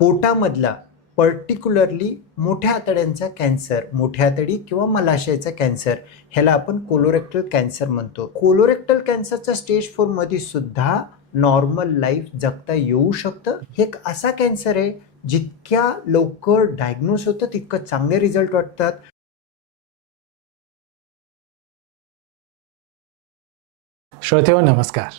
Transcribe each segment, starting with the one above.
पोटामधला particularly मोठ्या आतड्यांचा cancer, मोठ्या आतडी किंवा मलाशयाचा कॅन्सर, ह्याला आपण कोलोरेक्टल कॅन्सर म्हणतो. कोलोरेक्टल कॅन्सरच्या स्टेज 4 मध्ये सुद्धा नॉर्मल लाईफ जगता येऊ शकतं. हे एक असा कॅन्सर आहे जितक्या लवकर डायग्नोस होतं तितकं चांगले रिझल्ट वाटतात. श्रोतेहो नमस्कार.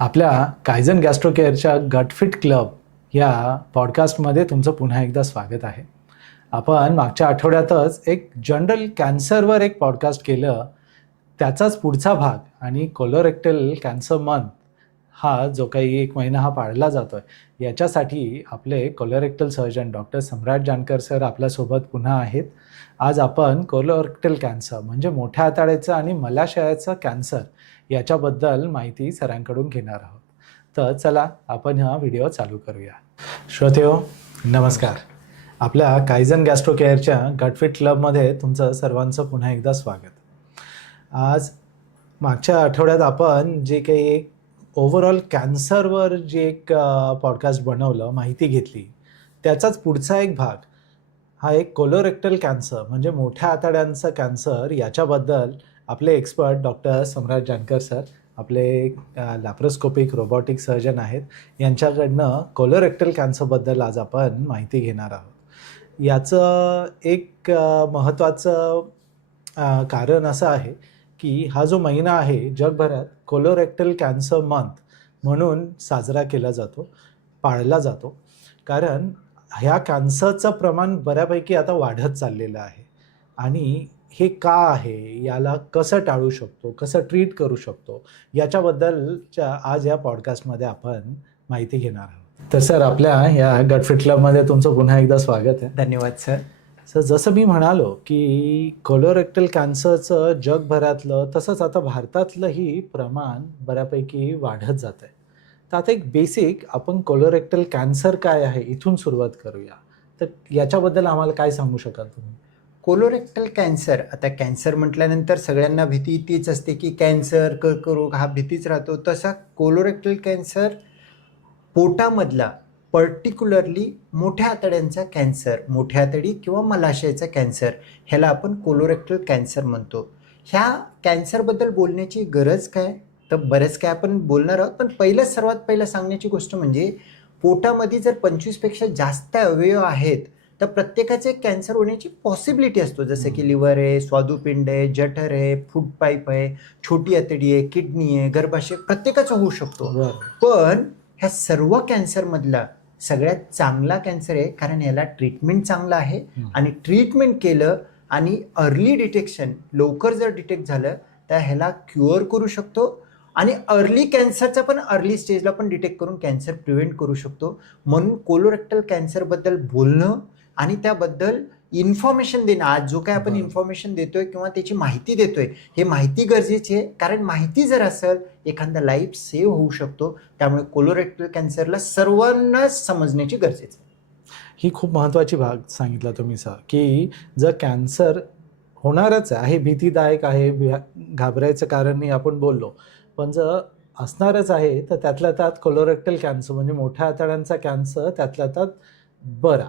आपल्या कायझन गॅस्ट्रो केअरच्या गटफिट क्लब या पॉडकास्टमध्ये तुमचं पुन्हा एकदा स्वागत आहे. आपण मागच्या आठवड्यातच एक जनरल कॅन्सरवर एक पॉडकास्ट केलं, त्याचाच पुढचा भाग आणि कोलोरेक्टल कॅन्सर मंथ हा जो काही 1 महिना हा पाळला जातो आहे, याच्यासाठी आपले कोलोरेक्टल सर्जन डॉक्टर सम्राट जानकर सर आपल्यासोबत पुन्हा आहेत. आज आपण कोलोरेक्टल कॅन्सर म्हणजे मोठ्या आतड्याचं आणि मलाशयाचं कॅन्सर याच्याबद्दल माहिती सरांकडून घेणार आहोत. तर चला आपण हा व्हिडिओ चालू करूया. श्रोतेहो नमस्कार. आपल्या कायझन गॅस्ट्रो केअरच्या गटफिट क्लबमध्ये तुमचं सर्वांचं पुन्हा एकदा स्वागत. आज मागच्या आठवड्यात आपण जे काही एक ओव्हरऑल कॅन्सरवर जे एक पॉडकास्ट बनवलं, माहिती घेतली, त्याचाच पुढचा एक भाग हा एक कोलोरेक्टल कॅन्सर म्हणजे मोठ्या आतड्यांचं कॅन्सर याच्याबद्दल आपले एक्सपर्ट डॉक्टर सम्राट जानकर सर, आपले लॅप्रोस्कोपिक रोबोटिक सर्जन आहेत, यांच्याकडनं कोलोरेक्टल कॅन्सरबद्दल आज आपण माहिती घेणार आहोत. याचं एक महत्त्वाचं कारण असं आहे की हा जो महिना आहे जगभरात कोलोरेक्टल कॅन्सर मंथ म्हणून साजरा केला जातो, पाळला जातो. कारण ह्या कॅन्सरचं प्रमाण बऱ्यापैकी आता वाढत चाललेलं आहे आणि हे का आहे, याला कसं टाळू शकतो, कसं ट्रीट करू शकतो, याच्याबद्दलच्या आज या पॉडकास्टमध्ये आपण माहिती घेणार आहोत. तर सर, आपल्या या गटफिट क्लबमध्ये तुमचं पुन्हा एकदा स्वागत आहे. धन्यवाद सर. सर, जसं मी म्हणालो की कोलोरेक्टल कॅन्सरचं जगभरातलं तसंच आता भारतातलंही प्रमाण बऱ्यापैकी वाढत जात आहे. तर आता एक बेसिक आपण कोलोरेक्टल कॅन्सर काय आहे इथून सुरुवात करूया. तर याच्याबद्दल आम्हाला काय सांगू शकाल तुम्ही? कोलोरेक्टल कॅन्सर, आता कॅन्सर म्हटल्यानंतर सगळ्यांना भीती तीच असते की कॅन्सर, कर्करोग हा भीतीच राहतो. तसा कोलोरेक्टल कॅन्सर पोटामधला पर्टिक्युलरली मोठ्या आतड्यांचा कॅन्सर, मोठ्या आतडी किंवा मलाशयाचा कॅन्सर, ह्याला आपण कोलोरेक्टल कॅन्सर म्हणतो. ह्या कॅन्सरबद्दल बोलण्याची गरज काय, तर बरेच काय आपण बोलणार आहोत. पण सर्वात पहिलं सांगण्याची गोष्ट म्हणजे पोटामध्ये जर 25पेक्षा जास्त अवयव आहेत तर प्रत्येकाचे कॅन्सर होण्याची पॉसिबिलिटी असतो. जसं की लिव्हर आहे, स्वादुपिंड आहे, जठर आहे, फूड पाईप आहे, छोटी आतडी आहे, किडनी आहे, गर्भाशय, प्रत्येकाचा होऊ शकतो. पण ह्या सर्व कॅन्सरमधला सगळ्यात चांगला कॅन्सर आहे, कारण याला ट्रीटमेंट चांगलं आहे आणि ट्रीटमेंट केलं आणि अर्ली डिटेक्शन, लवकर जर डिटेक्ट झालं तर ह्याला क्युअर करू शकतो आणि अर्ली कॅन्सरचा पण अर्ली स्टेजला पण डिटेक्ट करून कॅन्सर प्रिव्हेंट करू शकतो. म्हणून कोलोरेक्टल कॅन्सरबद्दल बोलणं आणि त्याबद्दल इन्फॉर्मेशन देणं, आज जो काय आपण इन्फॉर्मेशन देतोय किंवा त्याची माहिती देतोय, हे माहिती गरजेची आहे. कारण माहिती जर असेल, एखादा लाईफ सेव्ह होऊ शकतो. त्यामुळे कोलोरेक्टल कॅन्सरला सर्वांनाच समजण्याची गरजेचं आहे. ही खूप महत्त्वाची भाग सांगितला तुम्ही सर, की जर कॅन्सर होणारच आहे, भीतीदायक आहे, घाबरायचं कारण नाही आपण बोललो, पण जर असणारच आहे तर त्यातल्या त्यात कोलोरेक्टल कॅन्सर म्हणजे मोठ्या आतड्यांचा कॅन्सर त्यातल्या त्यात बरा,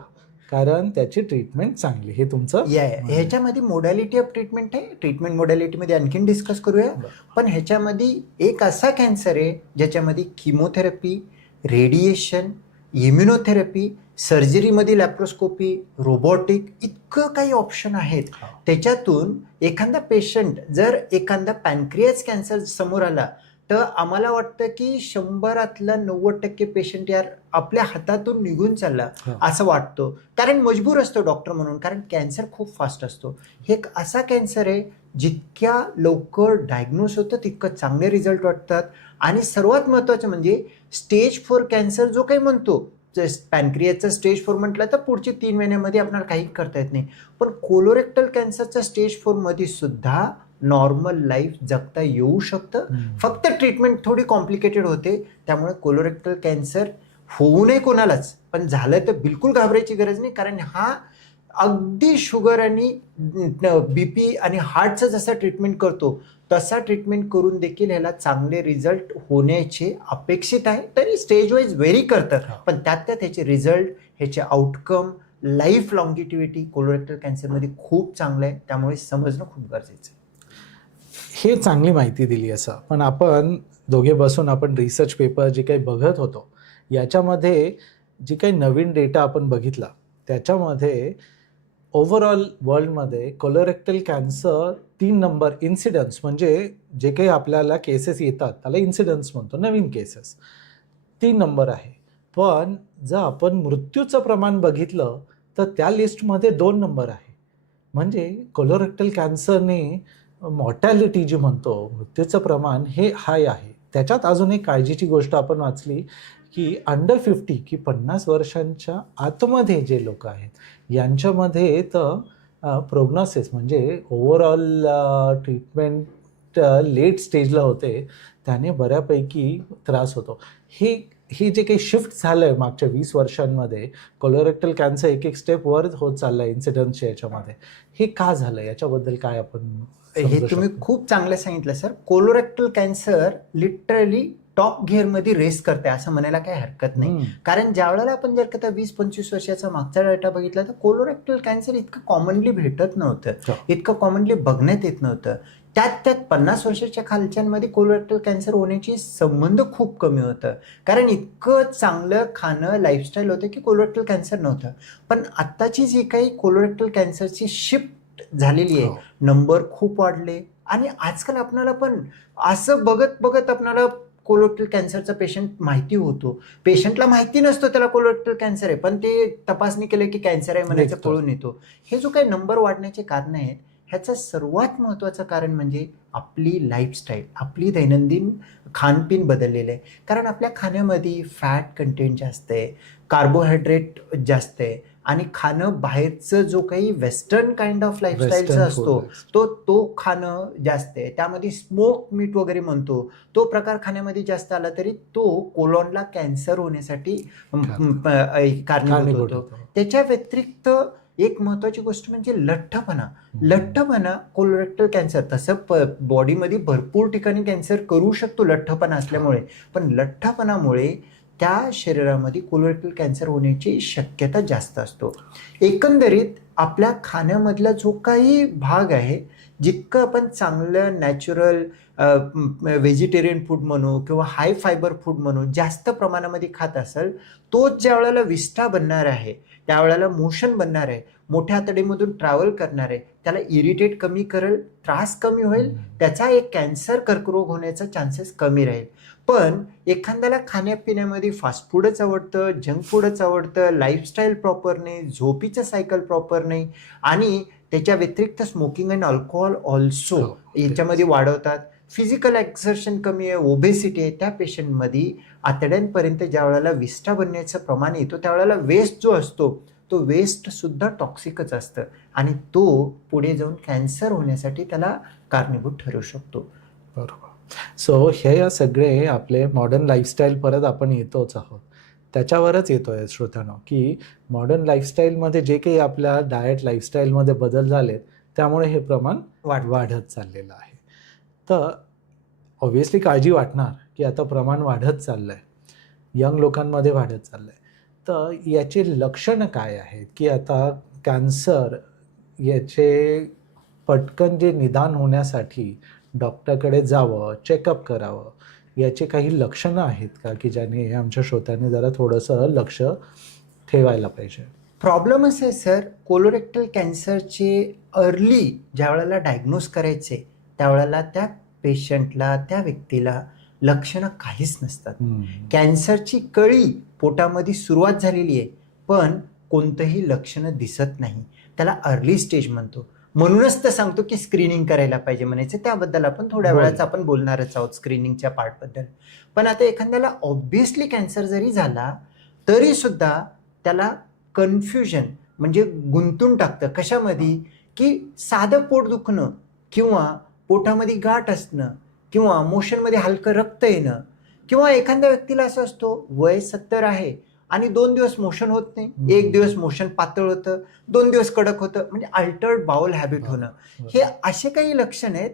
कारण त्याची ट्रीटमेंट चांगली. हे तुमचं ह्याच्यामध्ये मोडॅलिटी ऑफ ट्रीटमेंट आहे. ट्रीटमेंट मोडॅलिटीमध्ये आणखीन डिस्कस करूया. पण ह्याच्यामध्ये एक असा कॅन्सर आहे ज्याच्यामध्ये किमोथेरपी, रेडिएशन, इम्युनोथेरपी, सर्जरीमध्ये लॅप्रोस्कोपी, रोबोटिक, इतकं काही ऑप्शन आहेत. त्याच्यातून एखादा पेशंट जर एखादा पॅनक्रियास कॅन्सर समोर आला तर आम्हाला वाटतं की 100 90% पेशंट यार आपल्या हातातून निघून चालला असं वाटतं. कारण मजबूर असतो डॉक्टर म्हणून, कारण कॅन्सर खूप फास्ट असतो. हे एक असा कॅन्सर आहे जितक्या लवकर डायग्नोस होतं तितकं चांगले रिझल्ट वाटतात. आणि सर्वात महत्त्वाचं म्हणजे स्टेज 4 कॅन्सर जो काही म्हणतो, पॅनक्रियाचा स्टेज 4 म्हटलं तर पुढचे 3 महिन्यामध्ये आपल्याला काही करता येत नाही. पण कोलोरेक्टल कॅन्सरचा स्टेज 4 मध्ये सुद्धा नॉर्मल लाईफ जगता येऊ शकतं. फक्त ट्रीटमेंट थोडी कॉम्प्लिकेटेड होते. त्यामुळे कोलोरेक्टल कॅन्सर होऊ नये कोणालाच, पण झालं तर बिलकुल घाबरायची गरज नाही. कारण हा अगदी शुगर आणि BP आणि हार्टचं जसं ट्रीटमेंट करतो तसा ट्रीटमेंट करून देखील ह्याला चांगले रिझल्ट होण्याचे अपेक्षित आहे. तरी स्टेज वाईज व्हेरी करतात, पण त्यात त्याचे रिझल्ट ह्याचे आउटकम, लाईफ लॉंगिटिव्हिटी कोलोरेक्टल कॅन्सरमध्ये खूप चांगलं आहे. त्यामुळे समजणं खूप गरजेचं आहे. हे चांगली माहिती दिली असं. पण आपण दोघे बसून आपण रिसर्च पेपर जे काही बघत होतो याच्यामध्ये जी काही नवीन डेटा आपण बघितला त्याच्यामध्ये ओव्हरऑल वर्ल्डमध्ये कोलोरेक्टल कॅन्सर 3 नंबर इन्सिडन्स, म्हणजे जे काही आपल्याला केसेस येतात त्याला इन्सिडन्स म्हणतो, नवीन केसेस 3 नंबर आहे. पण जर आपण मृत्यूचं प्रमाण बघितलं तर त्या लिस्टमध्ये 2 नंबर आहे. म्हणजे कोलोरेक्टल कॅन्सरने मॉर्टॅलिटी जी म्हणतो, मृत्यूचं प्रमाण हे हाय आहे. त्याच्यात अजून एक काळजीची गोष्ट आपण वाचली की अंडर 50 की 50 वर्षांच्या आतमध्ये जे लोक आहेत यांच्यामध्ये तर प्रोग्नोसिस म्हणजे ओव्हरऑल ट्रीटमेंट लेट स्टेजला होते, त्याने बऱ्यापैकी त्रास होतो. हे जे काही शिफ्ट झालं आहे मागच्या 20 वर्षांमध्ये, कोलोरेक्टल कॅन्सर एक स्टेप वर होत चाललं आहे इन्सिडन्सच्या याच्यामध्ये. हे का झालं, याच्याबद्दल काय आपण हे तुम्ही खूप चांगलं सांगितलं sir. Colorectal cancer literally top गिअरमध्ये रेस करते असं म्हणायला काही हरकत नाही. कारण ज्या वेळेला आपण जर का 20-25 वर्षाचा मागचा डेटा बघितला तर कोलोरेक्टल कॅन्सर इतकं कॉमनली भेटत नव्हतं, इतकं कॉमनली बघण्यात येत नव्हतं. त्यात 50 वर्षाच्या खालच्यांमध्ये कोलोरेक्टल कॅन्सर होण्याची संबंध खूप कमी होतं, कारण इतकं चांगलं खाणं, लाईफस्टाईल होतं की कोलोरेक्टल कॅन्सर नव्हतं. पण आत्ताची जी काही कोलोरेक्टल कॅन्सरची शिफ्ट झालेली आहे, नंबर खूप वाढले. आणि आजकाल आपल्याला पण असं बघत बघत आपल्याला कोलोरेक्टल कॅन्सरचा पेशंट माहिती होतो. पेशंटला माहिती नसतो त्याला कोलोरेक्टल कॅन्सर आहे, पण ते तपासणी केलं की कॅन्सर आहे म्हणायचं पळून येतो. हे जो काही नंबर वाढण्याचे कारण आहेत ह्याचं सर्वात महत्त्वाचं कारण म्हणजे आपली लाईफस्टाईल, आपली दैनंदिन खानपीन बदललेलं आहे. कारण आपल्या खाण्यामध्ये फॅट कंटेंट जास्त आहे, कार्बोहायड्रेट जास्त आहे, आणि खाणं बाहेरचं जो काही वेस्टर्न काइंड ऑफ लाईफस्टाईलचा असतो तो खाणं जास्त आहे. त्यामध्ये स्मोक मीट वगैरे म्हणतो तो प्रकार खाण्यामध्ये जास्त आला तरी तो कोलॉनला कॅन्सर होण्यासाठी कारणीभूत होतो. त्याच्या व्यतिरिक्त एक महत्त्वाची गोष्ट म्हणजे लठ्ठपणा कोलोरेक्टल कॅन्सर, तसं बॉडीमध्ये भरपूर ठिकाणी कॅन्सर करू शकतो लठ्ठपणा असल्यामुळे, पण लठ्ठपणामुळे त्या शरीरामध्ये कोलोरेक्टल कॅन्सर होण्याची शक्यता जास्त असतो. एकंदरीत आपल्या खाण्यामधला जो काही भाग आहे, जितकं आपण चांगलं नॅचरल व्हेजिटेरियन फूड म्हणू किंवा हाय फायबर फूड म्हणू जास्त प्रमाणामध्ये खात असेल, तोच ज्या वेळेला विष्ठा बनणार आहे, त्यावेळेला मोशन बनणार आहे, मोठ्या आतडीमधून ट्रॅव्हल करणार आहे, त्याला इरिटेट कमी करेल, त्रास कमी होईल, त्याचा एक कॅन्सर, कर्करोग होण्याचा चान्सेस कमी राहील. पण एखाद्याला खाण्यापिण्यामध्ये फास्ट फूडच आवडतं, जंक फूडच आवडतं, लाईफस्टाईल प्रॉपर नाही, झोपीचं सायकल प्रॉपर नाही, आणि त्याच्या व्यतिरिक्त स्मोकिंग अँड अल्कोहोल ऑल्सो याच्यामध्ये वाढवतात, फिजिकल एक्सर्शन कमी आहे, ओबेसिटी आहे, त्या पेशंटमध्ये आतड्यांपर्यंत ज्या वेळेला विष्ठा बनण्याचं प्रमाण येतो त्यावेळेला वेस्ट जो असतो तो वेस्ट सुद्धा टॉक्सिकच असतं, आणि तो पुढे जाऊन कॅन्सर होण्यासाठी त्याला कारणीभूत ठरू शकतो. बरोबर. सो हे सगळे आपले मॉडर्न लाईफस्टाईल परत आपण येतोच आहोत, त्याच्यावरच येतोय श्रोत्यांनो, की मॉडर्न लाईफस्टाईलमध्ये जे काही आपल्या डाएट लाईफस्टाईलमध्ये बदल झालेत त्यामुळे हे प्रमाण वाढत चाललेलं आहे. तर ऑब्व्हियसली काळजी वाटणार की आता प्रमाण वाढत चाललं आहे, यंग लोकांमध्ये वाढत चाललं आहे. तर याची लक्षणं काय आहेत की आता कॅन्सर याचे पटकन जे निदान होण्यासाठी डॉक्टरकडे जावं, चेकअप करावं, याचे काही लक्षणं आहेत का की ज्याने आमच्या श्रोत्यांनी जरा थोडंसं लक्ष ठेवायला पाहिजे? प्रॉब्लेम असं आहे सर, कोलोरेक्टल कॅन्सरचे अर्ली ज्या वेळेला डायग्नोज करायचे त्यावेळेला त्या पेशंटला, त्या व्यक्तीला लक्षणं काहीच नसतात. कॅन्सरची कळी पोटामध्ये सुरुवात झालेली आहे पण कोणतंही लक्षणं दिसत नाही, त्याला अर्ली स्टेज म्हणतो. म्हणूनच तर सांगतो की स्क्रीनिंग करायला पाहिजे म्हणायचं. त्याबद्दल आपण थोड्या वेळाच आपण बोलणारच आहोत स्क्रीनिंगच्या पार्टबद्दल. पण आता एखाद्याला ऑब्व्हियसली कॅन्सर जरी झाला तरी सुद्धा त्याला कन्फ्युजन म्हणजे गुंतून टाकतं कशामध्ये, की साधं पोट दुखणं किंवा पोटामध्ये गाठ असणं किंवा मोशनमध्ये हलकं रक्त येणं, किंवा एखाद्या व्यक्तीला असं असतो वय 70 आहे आणि 2 दिवस मोशन होत नाही, 1 दिवस मोशन पातळ होतं, 2 दिवस कडक होतं, म्हणजे अल्टर्ड बाउल हॅबिट होणं, हे असे काही लक्षण आहेत.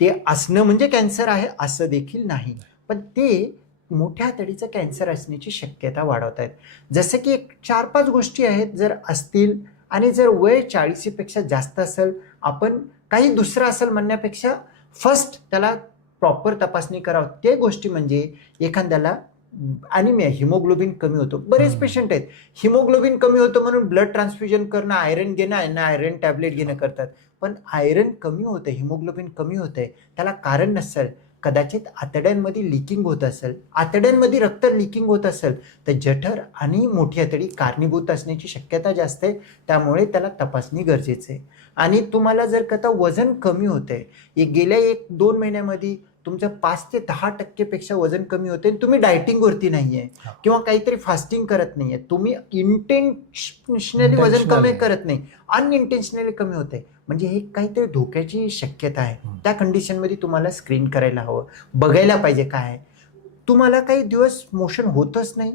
ते असणं म्हणजे कॅन्सर आहे असं देखील नाही, पण ते मोठ्या आतडीचं कॅन्सर असण्याची शक्यता वाढवत आहेत. जसं की एक 4-5 गोष्टी आहेत, जर असतील आणि जर वय 40पेक्षा जास्त असेल, आपण काही दुसरं असेल म्हणण्यापेक्षा फर्स्ट त्याला प्रॉपर तपासणी करावं. ते गोष्टी म्हणजे एखाद्याला अॅनिमिया, हिमोग्लोबिन कमी होतो. बरेच पेशंट आहेत हिमोग्लोबिन कमी होतं म्हणून ब्लड ट्रान्सफ्युजन करणं, आयरन घेणं आणि आयरन टॅबलेट घेणं करतात. पण आयरन कमी होतं, हिमोग्लोबिन कमी होतंय, त्याला कारण नसेल, कदाचित आतड्यांमध्ये लिकिंग होत असेल, आतड्यांमध्ये रक्त लिकिंग होत असेल तर जठर आणि मोठी आतडी कारणीभूत असण्याची शक्यता जास्त आहे. त्यामुळे त्याला तपासणी गरजेचं आहे. आणि तुम्हाला जर का वजन कमी होतंय, गेल्या 1-2 महिन्यामध्ये तुमचं 5 ते 10% पेक्षा वजन कमी होते, तुम्ही डायटिंगवरती नाहीये किंवा काहीतरी फास्टिंग करत नाहीये, तुम्ही इंटेन्शनली वजन कमी करत नाही, अनइंटेन्शनली कमी होते, म्हणजे हे काहीतरी धोक्याची शक्यता आहे. त्या कंडिशनमध्ये तुम्हाला स्क्रीन करायला हवं, बघायला पाहिजे काय आहे. तुम्हाला काही दिवस मोशन होतच नाही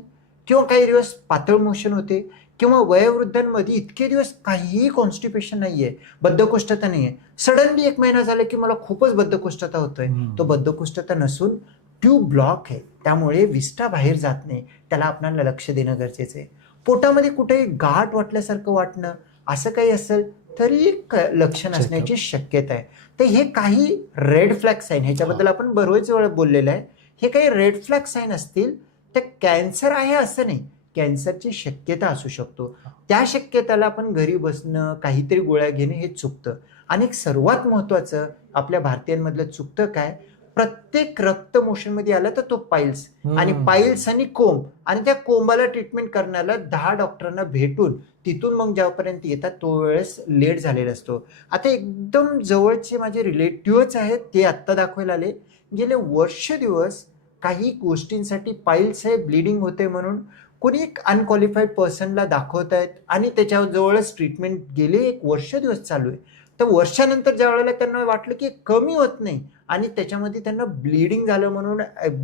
किंवा काही दिवस पातळ मोशन होते किंवा वयोवृद्धांमध्ये इतके दिवस काहीही कॉन्स्टिपेशन नाहीये, बद्धकोष्ठता नाहीये, सडनली 1 महिना झाला की मला खूपच बद्धकोष्ठता होतोय, तो बद्धकोष्ठता नसून ट्यूब ब्लॉक आहे. त्यामुळे विष्ठा बाहेर जात नाही, त्याला आपल्याला लक्ष देणं गरजेचं आहे. पोटामध्ये कुठेही गाठ वाटल्यासारखं वाटणं, असं काही असेल तरी एक लक्षण असण्याची शक्यता आहे. तर हे काही रेड फ्लॅग साईन, ह्याच्याबद्दल आपण बरोच वेळा बोललेलं आहे, हे काही रेड फ्लॅग साईन असतील तर कॅन्सर आहे असं नाही, कॅन्सरची शक्यता असू शकतो. त्या शक्यतेला आपण घरी बसणं, काहीतरी गोळ्या घेणं हे चुकतं. आणि एक सर्वात महत्त्वाचं आपल्या भारतीयांमधलं चुकतं काय, प्रत्येक रक्त मोशनमध्ये आलं तर तो पाईल्स आणि पाईल्स आणि कोंब, आणि त्या कोंबाला ट्रीटमेंट करण्याला 10 डॉक्टरांना भेटून तिथून मग जेव्हापर्यंत येतात तो वेळेस लेट झालेला असतो. आता एकदम जवळचे माझे रिलेटिव्हच आहेत, ते आत्ता दाखवायला आले, गेले वर्ष दिवस काही गोष्टींसाठी पाईल्स आहे, ब्लिडिंग होते म्हणून कोणी एक अनक्वालिफाईड पर्सनला दाखवत आहेत आणि त्याच्या जवळच ट्रीटमेंट गेले 1 वर्ष दिवस चालू आहे. तर वर्षानंतर ज्या वेळेला त्यांना वाटलं की कमी होत नाही आणि त्याच्यामध्ये त्यांना ब्लिडिंग झालं म्हणून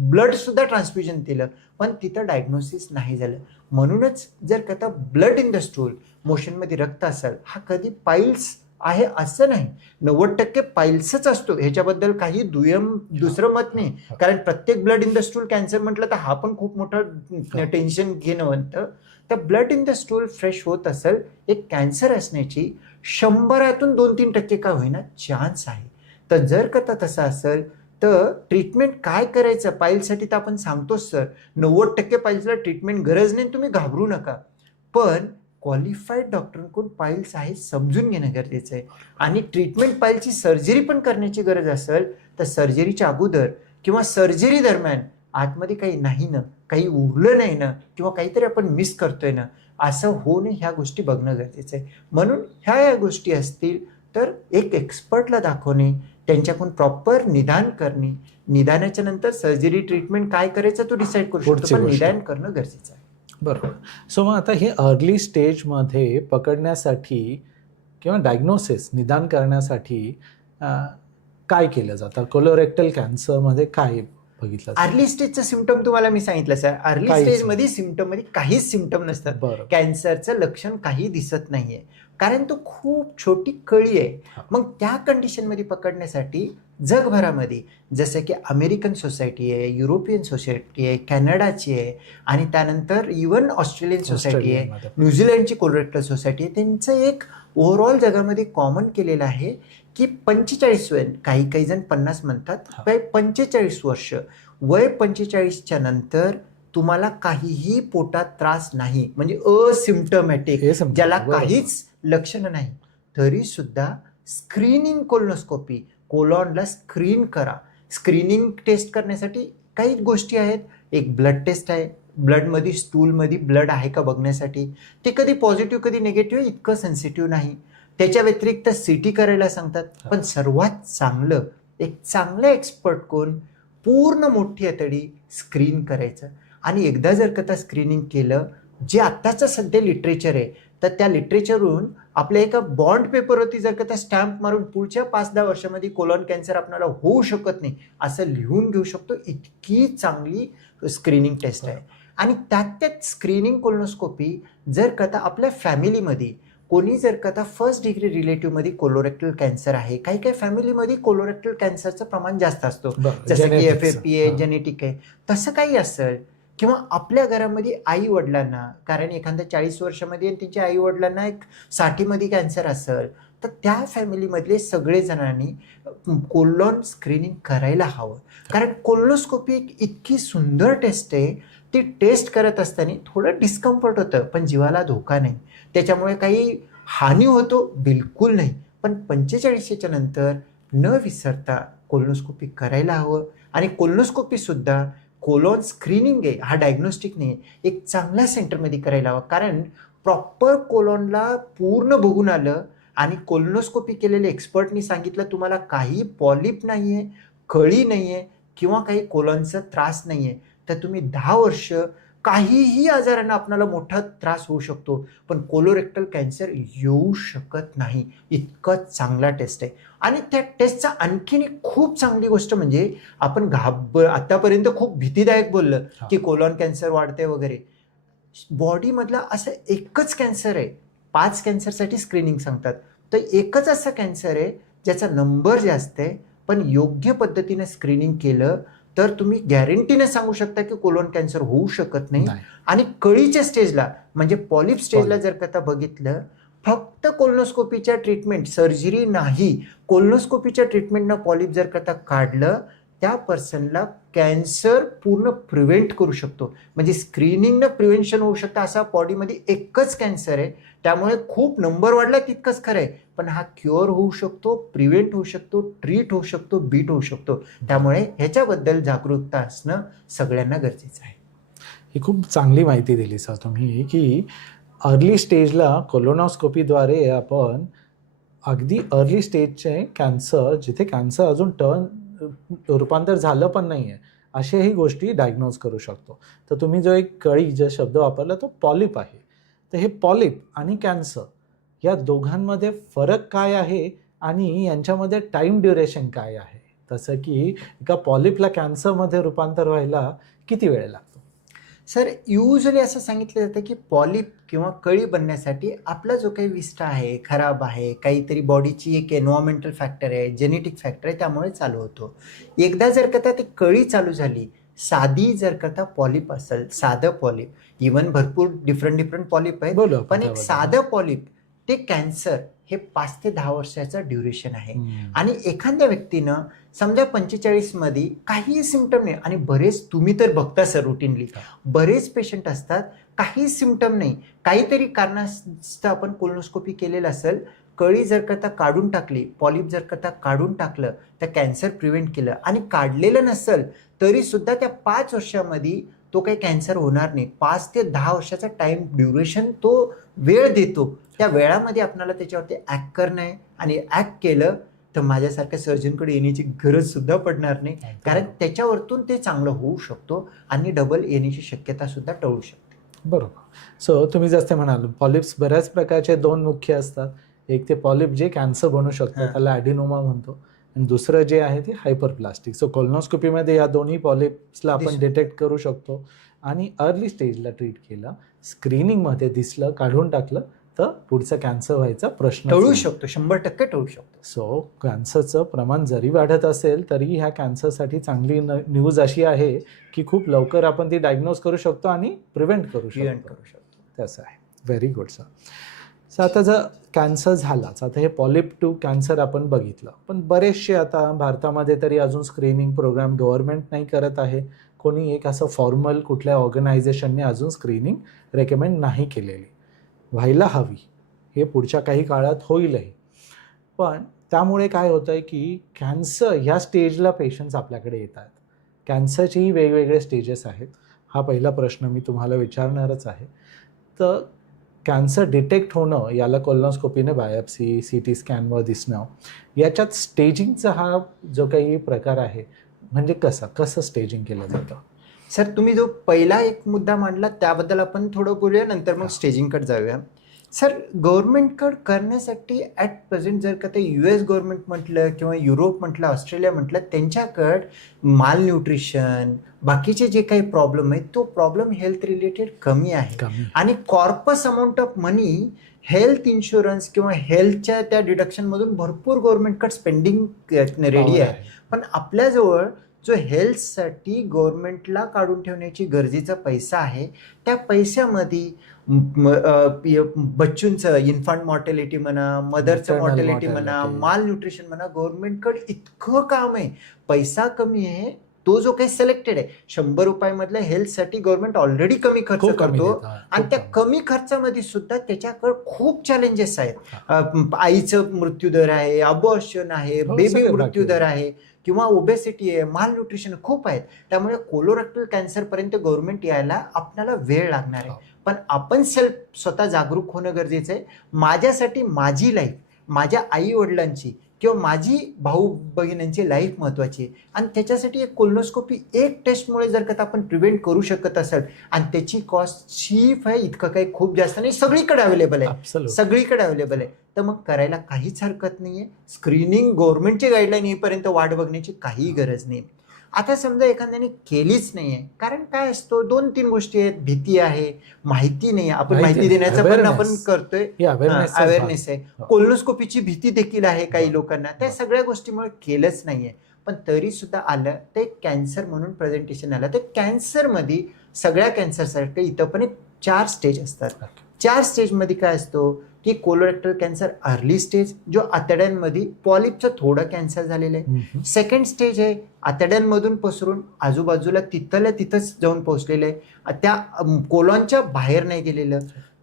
ब्लड सुद्धा ट्रान्सफ्युजन केलं, पण तिथं डायग्नोसिस नाही झालं. म्हणूनच जर का ब्लड इन द स्टूल, मोशनमध्ये रक्त असेल, हा कधी पाईल्स आहे असं नाही, 90% पाईल्सच असतो, ह्याच्याबद्दल काही दुसरं मत नाही. कारण प्रत्येक blood in the stool cancer म्हटलं तर हा पण खूप मोठं टेन्शन घेणं म्हणतं. तर blood in the stool fresh होत असेल, एक कॅन्सर असण्याची 100तून 2-3% का होईना चान्स आहे. तर जर का तसं असेल तर ट्रीटमेंट काय करायचं, पाईल्ससाठी तर आपण सांगतोच सर, 90% पाईल्सला ट्रीटमेंट गरज नाही, तुम्ही घाबरू नका. पण क्वालिफाईड डॉक्टरांकडून पाईल्स आहे समजून घेणं गरजेचं आहे. आणि ट्रीटमेंट पाईल्सची सर्जरी पण करण्याची गरज असेल तर सर्जरीच्या अगोदर किंवा सर्जरी दरम्यान आतमध्ये काही नाही ना, काही उरलं नाही ना, किंवा काहीतरी आपण मिस करतोय ना, असं होऊ नये, ह्या गोष्टी बघणं गरजेचं आहे. म्हणून ह्या गोष्टी असतील तर एक एक्सपर्टला दाखवणे, त्यांच्याकडून प्रॉपर निदान करणे, निदानाच्या नंतर सर्जरी ट्रीटमेंट काय करायचं तो डिसाईड करू शकतो, पण निदान करणं गरजेचं आहे. बरोबर. सो मग आता हे अर्ली स्टेजमध्ये पकडण्यासाठी किंवा डायग्नोसिस, निदान करण्यासाठी काय केलं जातं? कोलोरेक्टल कॅन्सरमध्ये काय बघितलं? अर्ली स्टेजचं सिम्पटम तुम्हाला मी सांगितलं सर, अर्ली स्टेजमध्ये सिम्पटममध्ये काहीच सिम्पटम नसतात, कॅन्सरचं लक्षण काही दिसत नाहीये, कारण तो खूप छोटी कळी आहे. मग त्या कंडिशनमध्ये पकडण्यासाठी जगभरामध्ये जसं की अमेरिकन सोसायटी आहे, युरोपियन सोसायटी आहे, कॅनडाची आहे, आणि त्यानंतर इवन ऑस्ट्रेलियन सोसायटी आहे, न्यूझीलंडची कोलोरेक्टल सोसायटी आहे, त्यांचं एक ओव्हरऑल जगामध्ये कॉमन केलेलं आहे की 45 वय, काही जण 50 म्हणतात, 45 वर्ष वय, 45च्या नंतर तुम्हाला काहीही पोटात त्रास नाही, म्हणजे असिम्प्टमॅटिक, ज्याला काहीच लक्षणं नाही, तरी सुद्धा स्क्रीनिंग कोलोनोस्कोपी, कोलॉनला स्क्रीन करा. स्क्रीनिंग टेस्ट करण्यासाठी काही गोष्टी आहेत, एक ब्लड टेस्ट आहे, ब्लडमध्ये स्टूलमध्ये ब्लड आहे का बघण्यासाठी, ते कधी पॉझिटिव्ह कधी निगेटिव्ह, इतकं सेन्सिटिव्ह नाही. त्याच्या व्यतिरिक्त CT करायला सांगतात. पण सर्वात चांगलं, एक चांगलं एक्सपर्ट कोण, पूर्ण मोठी आतडी स्क्रीन करायचं. आणि एकदा जर का स्क्रीनिंग केलं, जे आत्ताचं सध्या लिटरेचर आहे, तर त्या लिटरेचरवरून आपल्या एका बॉन्ड पेपरवरती जर का स्टॅम्प मारून पुढच्या 5-10 वर्षामध्ये कोलॉन कॅन्सर आपल्याला होऊ शकत नाही असं लिहून घेऊ शकतो, इतकी चांगली स्क्रीनिंग टेस्ट आहे. आणि त्यात स्क्रीनिंग कोलोनोस्कोपी जर का आपल्या फॅमिलीमध्ये कोणी जर का आता फर्स्ट डिग्री रिलेटिव्हमध्ये कोलोरेक्टल कॅन्सर आहे, काही काही फॅमिलीमध्ये कोलोरेक्टल कॅन्सरचं प्रमाण जास्त असतो, जसं की FAP आहे, जेनेटिक आहे, तसं काही असेल, किंवा आपल्या घरामध्ये आई वडिलांना, कारण एखाद्या 40 वर्षामध्ये त्यांच्या आई वडिलांना एक 60मध्ये कॅन्सर असेल, तर त्या फॅमिलीमधले सगळेजणांनी कोलॉन स्क्रीनिंग करायला हवं. कारण कोलोनोस्कोपी एक इतकी सुंदर टेस्ट आहे, ती टेस्ट करत असताना थोडं डिस्कम्फर्ट होतं, पण जीवाला धोका नाही, त्याच्यामुळे काही हानी होतो बिलकुल नाही. पण 45च्या नंतर न विसरता कोलोनोस्कोपी करायला हवं. आणि कोलोनोस्कोपीसुद्धा कोलॉन स्क्रीनिंग आहे, हा डायग्नोस्टिक नाही आहे, एक चांगल्या सेंटरमध्ये करायला हवं. कारण प्रॉपर कोलॉनला पूर्ण बघून आलं आणि कोलोनोस्कोपी केलेले एक्सपर्टनी सांगितलं तुम्हाला काही पॉलिप नाही आहे, कळी नाही आहे किंवा काही कोलॉनचा त्रास नाही आहे, तर तुम्ही 10 वर्ष काहीही आजारांना आपल्याला मोठा त्रास होऊ शकतो, पण कोलोरेक्टल कॅन्सर येऊ शकत नाही. इतकं चांगला टेस्ट आहे. आणि त्या टेस्टचा आणखीन एक खूप चांगली गोष्ट म्हणजे आपण आतापर्यंत खूप भीतीदायक बोललं की कोलॉन कॅन्सर वाढते वगैरे. बॉडीमधला असं एकच कॅन्सर आहे, 5 कॅन्सरसाठी स्क्रीनिंग सांगतात, तर एकच असा कॅन्सर आहे ज्याचा नंबर जास्त आहे, पण योग्य पद्धतीने स्क्रीनिंग केलं तर तुम्ही गॅरंटीने सांगू शकता की कोलॉन कॅन्सर होऊ शकत नाही. आणि कळीच्या स्टेजला म्हणजे पॉलिप स्टेजला जर का बघितलं, फक्त कोलोनोस्कोपीच्या ट्रीटमेंट, सर्जरी नाही, कोलोनोस्कोपीच्या ट्रीटमेंटनं पॉलिप जर का काढलं, त्या पर्सनला कॅन्सर पूर्ण प्रिव्हेंट करू शकतो. म्हणजे स्क्रीनिंगनं प्रिव्हेन्शन होऊ शकतं. असा बॉडीमध्ये एकच कॅन्सर आहे, त्यामुळे खूप नंबर वाढला तितकंच खरं आहे, पण हा क्युअर होऊ शकतो, प्रिव्हेंट होऊ शकतो, ट्रीट होऊ शकतो, बीट होऊ शकतो. त्यामुळे ह्याच्याबद्दल जागरूकता असणं सगळ्यांना गरजेचं आहे. ही खूप चांगली माहिती दिली सर तुम्ही की अर्ली स्टेजला कोलोनोस्कोपीद्वारे आपण अगदी अर्ली स्टेजचे कॅन्सर, जिथे कॅन्सर अजून रूपांतर झालं पण नाही आहे, अशाही गोष्टी डायग्नोज करू शकतो. तर तुम्ही जो एक कळी जो शब्द वापरला तो पॉलिप आहे, तर हे पॉलिप आणि कॅन्सर या दोघांमध्ये फरक काय आहे आणि यांच्यामध्ये टाईम ड्युरेशन काय आहे? तसं की एका पॉलिपला कॅन्सरमध्ये रूपांतर व्हायला किती वेळ लागतो? सर, युजली असं सांगितलं जातं की पॉलिप किंवा कळी बनण्यासाठी आपला जो काही विस्टा आहे, खराब आहे, काहीतरी बॉडीची एक एन्व्हायरमेंटल फॅक्टर आहे, जेनेटिक फॅक्टर आहे, त्यामुळे चालू होतो. एकदा जर का ती कळी चालू झाली, साधी जर का पॉलिप असेल, साधं पॉलिप, इवन भरपूर डिफरंट पॉलिप आहेत, पण एक साधं पॉलिप ते कॅन्सर हे 5 ते 10 वर्षाचं ड्युरेशन आहे. आणि एखाद्या व्यक्तीनं समजा 45मध्ये काही सिम्पटम नाही, आणि बरेच तुम्ही तर बघता सर रुटीनली, बरेच पेशंट असतात काही सिम्पटम नाही, काहीतरी कारणास्तव आपण कोलोनोस्कोपी केलेलं असेल, कळी जर का काढून टाकली, पॉलिप जर का काढून टाकलं, तर कॅन्सर प्रिव्हेंट केलं, आणि काढलेलं नसेल तरी सुद्धा त्या 5 वर्षामध्ये तो काही कॅन्सर होणार नाही. 5 ते 10 वर्षाचा टाइम ड्युरेशन तो वेळ देतो. त्या वेळामध्ये आपल्याला त्याच्यावरती ॲक्ट करणं आहे, आणि ॲक्ट केलं तर माझ्यासारख्या सर्जनकडे येण्याची गरज सुद्धा पडणार नाही, कारण त्याच्यावरतून ते चांगलं होऊ शकतो आणि डबल येण्याची शक्यता सुद्धा टळू शकते. बरोबर. सो तुम्ही जसं म्हणाल, पॉलिप्स बऱ्याच प्रकारचे 2 मुख्य असतात. एक ते पॉलिप जे कॅन्सर बनू शकतं, त्याला ॲडिनोमा म्हणतो, आणि दुसरं जे आहे ते हायपरप्लास्टिक. सो कोलोनोस्कोपीमध्ये या दोन्ही पॉलिप्सला आपण डिटेक्ट करू शकतो, आणि अर्ली स्टेजला ट्रीट केलं, स्क्रीनिंगमध्ये दिसलं, काढून टाकलं, तर पुढचा कॅन्सर व्हायचा प्रश्न टळू शकतो, 100% टळू शकतो. सो कॅन्सरचं प्रमाण जरी वाढत असेल तरी ह्या कॅन्सरसाठी चांगली न्यूज अशी आहे की खूप लवकर आपण ती डायग्नोज करू शकतो आणि प्रिव्हेंट करू शकतो. तसं आहे. Very good sir. सो आता जर कॅन्सर झालाच, आता हे पॉलिप टू कॅन्सर आपण बघितलं, पण बरेचसे आता भारतामध्ये तरी अजून स्क्रीनिंग प्रोग्राम गव्हर्नमेंट नाही करत आहे. कोणी एक असं फॉर्मल कुठल्या ऑर्गनायझेशनने अजून स्क्रीनिंग रेकमेंड नाही केलेली. व्हायला हवी, हे पुढच्या काही काळात होईलही. पण त्यामुळे काय होतं आहे की कॅन्सर ह्या स्टेजला पेशंट्स आपल्याकडे येतात. कॅन्सरचेही वेगवेगळे स्टेजेस आहेत. हा पहिला प्रश्न मी तुम्हाला विचारणारच आहे. तर कॅन्सर डिटेक्ट होणं, याला कोलोनोस्कोपीने बायोप्सी, CT स्कॅनवर दिसणं, याच्यात स्टेजिंगचा हा जो काही प्रकार आहे, म्हणजे कसं स्टेजिंग केलं जातं? सर, तुम्ही जो पहिला एक मुद्दा मांडला त्याबद्दल आपण थोडं बोलूया, नंतर मग स्टेजिंगकडे जाऊया. सर गव्हर्नमेंटकडे करण्यासाठी ॲट प्रेझेंट जर का ते US गव्हर्नमेंट म्हटलं किंवा युरोप म्हटलं, ऑस्ट्रेलिया म्हटलं, त्यांच्याकडं माल न्यूट्रिशन बाकीचे जे काही प्रॉब्लेम आहेत तो प्रॉब्लेम हेल्थ रिलेटेड कमी आहे. आणि corpus amount of money health insurance किंवा हेल्थच्या त्या डिडक्शनमधून भरपूर गव्हर्नमेंटकडे स्पेंडिंग रेडी आहे. पण आपल्याजवळ जो हेल्थसाठी गव्हर्नमेंटला काढून ठेवण्याची गरजेचा पैसा आहे, त्या पैशामध्ये बच्चूंचं इन्फंट मॉर्टॅलिटी म्हणा, मदरचं मॉर्टॅलिटी म्हणा, माल न्यूट्रिशन म्हणा, गव्हर्नमेंटकडे इतकं काम आहे. पैसा कमी आहे, तो जो काही सिलेक्टेड आहे, 100 रुपयामधल्या हेल्थसाठी गव्हर्नमेंट ऑलरेडी कमी खर्च करतो. आणि त्या कमी खर्चामध्ये सुद्धा त्याच्याकडे खूप चॅलेंजेस आहेत. आईचं मृत्यूदर आहे, अबॉर्शन आहे, बेबी मृत्यूदर आहे, किंवा ओबेसिटी आहे, माल न्यूट्रिशन खूप आहेत. त्यामुळे कोलोरेक्टल कॅन्सरपर्यंत गव्हर्नमेंट यायला आपल्याला वेळ लागणार आहे. पण आपण स्वतः जागरूक होणं गरजेचं आहे. माझ्यासाठी माझी लाईफ, माझ्या आई वडिलांची किंवा माझी भाऊ बहिणींची लाईफ महत्त्वाची आहे. आणि त्याच्यासाठी एक कोलोनोस्कोपी एक टेस्टमुळे जर का आपण प्रिव्हेंट करू शकत असेल आणि त्याची कॉस्ट चीप आहे, इतकं काही खूप जास्त नाही, सगळीकडे अवेलेबल आहे, सगळीकडे अवेलेबल आहे, तर मग करायला काहीच हरकत नाही आहे. स्क्रीनिंग गव्हर्नमेंटची गाईडलाईन येईपर्यंत वाट बघण्याची काही गरज नाही. आता समजा एखाद्याने केलीच नाही आहे, कारण काय असतो 2-3 गोष्टी आहेत. भीती आहे, माहिती नाही आहे, आपण माहिती देण्याचं पण आपण करतोय, अवेअरनेस आहे, कोलोनोस्कोपीची भीती देखील आहे काही लोकांना, त्या सगळ्या गोष्टीमुळे केलंच नाहीये. पण तरी सुद्धा आलं ते कॅन्सर म्हणून प्रेझेंटेशन आलं. तर कॅन्सरमध्ये सगळ्या कॅन्सरसारखं इथं पण एक 4 स्टेज असतात. 4 स्टेजमध्ये काय असतो की कोलोरेक्टल कॅन्सर अर्ली स्टेज, जो आतड्यांमध्ये पॉलिपचं थोडं कॅन्सर झालेलं आहे. सेकंड स्टेज आहे आतड्यांमधून पसरून आजूबाजूला तिथल्या तिथंच जाऊन पोहोचलेलं आहे, त्या कोलॉनच्या बाहेर नाही गेलेलं.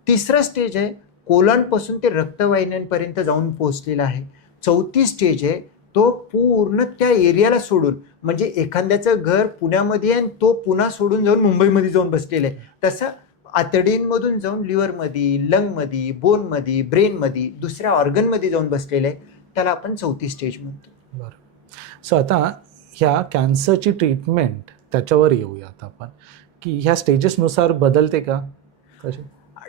तिसरं स्टेज आहे कोलॉनपासून ते रक्तवाहिन्यांपर्यंत जाऊन पोहोचलेलं आहे. चौथी स्टेज आहे तो पूर्ण त्या एरियाला सोडून, म्हणजे एखाद्याचं घर पुण्यामध्ये आहे आणि तो पुणा सोडून जाऊन मुंबईमध्ये जाऊन बसलेलं आहे, तसं आतडींमधून जाऊन लिव्हरमध्ये, लंगमध्ये, बोनमध्ये, ब्रेनमध्ये, दुसऱ्या ऑर्गनमध्ये जाऊन बसलेलं आहे, त्याला आपण चौथी स्टेज म्हणतो. बरं. सो आता ह्या कॅन्सरची ट्रीटमेंट त्याच्यावर येऊया आता आपण, की ह्या स्टेजेसनुसार बदलते का?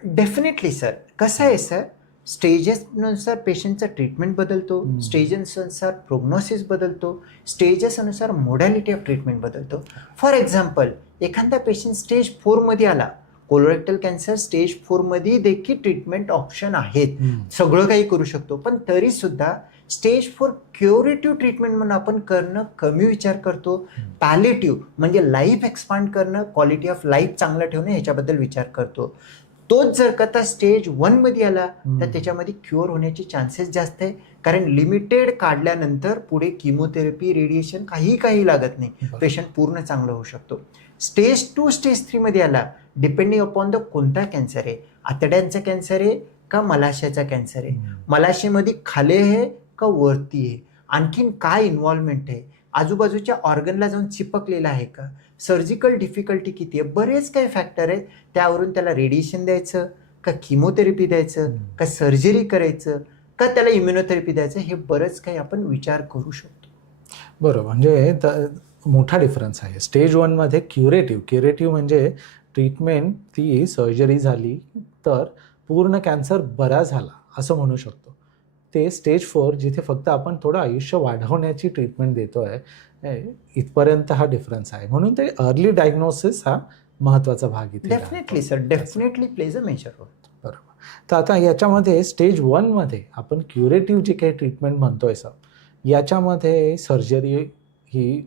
Definitely sir. कसं आहे सर, स्टेजेसनुसार पेशंटचा ट्रीटमेंट बदलतो, स्टेजेसनुसार प्रोग्नोसिस बदलतो, स्टेजेसनुसार मोडॅलिटी ऑफ ट्रीटमेंट बदलतो. फॉर एक्झाम्पल, एखादा पेशंट स्टेज 4मध्ये आला, कोलोरेक्टल कॅन्सर स्टेज 4मध्ये देखील ट्रीटमेंट ऑप्शन आहेत, सगळं काही करू शकतो. पण तरी सुद्धा स्टेज 4 क्युरेटिव्ह ट्रीटमेंट म्हणून आपण करणं कमी विचार करतो. पॅलेटिव्ह म्हणजे लाईफ एक्सपांड करणं, क्वालिटी ऑफ लाईफ चांगलं ठेवणं, ह्याच्याबद्दल विचार करतो. तोच जर का स्टेज 1मध्ये आला तर त्याच्यामध्ये क्युअर होण्याचे चान्सेस जास्त आहे, कारण लिमिटेड काढल्यानंतर पुढे किमोथेरपी, रेडिएशन काही लागत नाही, पेशंट पूर्ण चांगलं होऊ शकतो. स्टेज 2, स्टेज 3मध्ये आला, डिपेंडिंग अपॉन द कोणता कॅन्सर आहे, आतड्यांचा कॅन्सर आहे का मलाशयाचा कॅन्सर आहे, मलाशयामध्ये खाली आहे का वरती आहे, आणखीन काय इन्व्हॉल्वमेंट आहे, आजूबाजूच्या ऑर्गनला जाऊन चिपकलेला आहे का, सर्जिकल डिफिकल्टी किती आहे, बरेच काही फॅक्टर आहेत. त्यावरून त्याला रेडिएशन द्यायचं का किमोथेरपी द्यायचं का सर्जरी करायचं का त्याला इम्युनोथेरपी द्यायचं, हे बरंच काही आपण विचार करू शकतो. बरोबर. म्हणजे मोठा डिफरन्स आहे. स्टेज 1मध्ये क्युरेटिव्ह म्हणजे ट्रीटमेंट, ती सर्जरी झाली तर पूर्ण कॅन्सर बरा झाला असं म्हणू शकतो. ते स्टेज 4 जिथे फक्त आपण थोडं आयुष्य वाढवण्याची ट्रीटमेंट देतोय, इथपर्यंत हा डिफरन्स आहे. म्हणून ते अर्ली डायग्नोसिस हा महत्त्वाचा भाग इथे. Definitely sir, definitely plays a major role. बरोबर. तर आता याच्यामध्ये स्टेज 1मध्ये आपण क्युरेटिव्ह जे काही ट्रीटमेंट म्हणतोय सर, याच्यामध्ये सर्जरी ही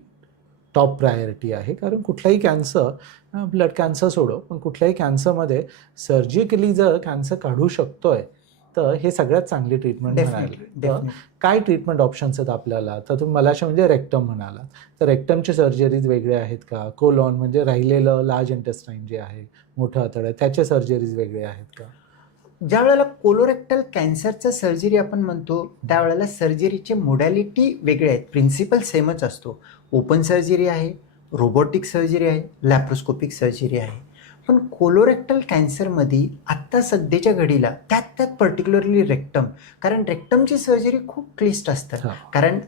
टॉप प्रायोरिटी आहे, कारण कुठलाही कॅन्सर, ब्लड कॅन्सर सोडो, पण कुठल्याही कॅन्सरमध्ये सर्जिकली जर कॅन्सर काढू शकतोय तर हे सगळ्यात चांगली ट्रीटमेंट म्हणाली. काय ट्रीटमेंट ऑप्शन्स आहेत आपल्याला? तर तुम्ही मला म्हणजे रेक्टम म्हणाला, तर रेक्टमचे सर्जरीज वेगळे आहेत का? कोलॉन म्हणजे राहिलेलं लार्ज इंटेस्टाईन जे आहे, मोठं आतडं, त्याचे सर्जरीज वेगळे आहेत का? ज्या वेळेला कोलोरेक्टल कॅन्सरचं सर्जरी आपण म्हणतो त्यावेळेला सर्जरीचे मोडॅलिटी वेगळे आहेत, प्रिन्सिपल सेमच असतो. ओपन सर्जरी आहे, रोबोटिक सर्जरी आहे, लॅप्रोस्कोपिक सर्जरी आहे. पण कोलोरेक्टल कॅन्सरमध्ये आत्ता सध्याच्या घडीला त्यात पर्टिक्युलरली रेक्टम, कारण रेक्टमची सर्जरी खूप क्लिष्ट असतात, कारण